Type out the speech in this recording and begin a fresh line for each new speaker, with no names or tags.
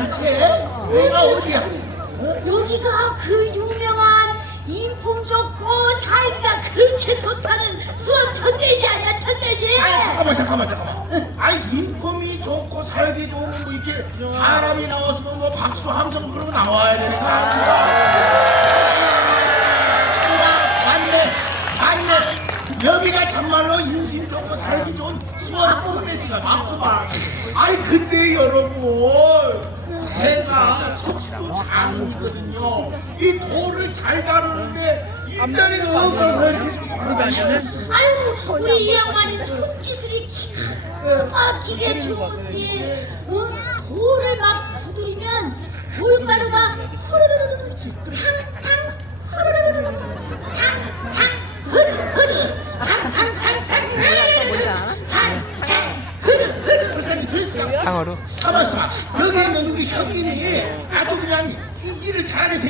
많지? 내가 어디야?
여기가 그 유명한 인품 좋고 살기가 그렇게 좋다는 수원 턴넷이 아니야? 턴넷이
아니 잠깐만 잠깐만 잠깐만. 아니 인품이 좋고 살기 좋은 뭐 이렇게 사람이 나와서 뭐 박수 함성 거 나와야 되는 거 아닌가 맞네 맞네. 여기가 참말로 인심 좋고 살기 좋은 수원 홈메시가 맞구만. 아니 근데 여러분 제가 석도 장인이거든요 이 돌을 잘 다루는데 인자리가 없어서 이렇게
아유 우리 이 양반이 손기술이 기가 막히게 좋은데 어? 돌을 막 두드리면 돌가루가 호르르르 탕탕 호르르르 탕탕 흐르흐르 탕탕탕탕
뭔지 알아?
탕탕 흐르흐르
그러니까 가만있어 봐. 여기 있는 우리 형님이 아주 그냥 이 일을 잘하게 생겼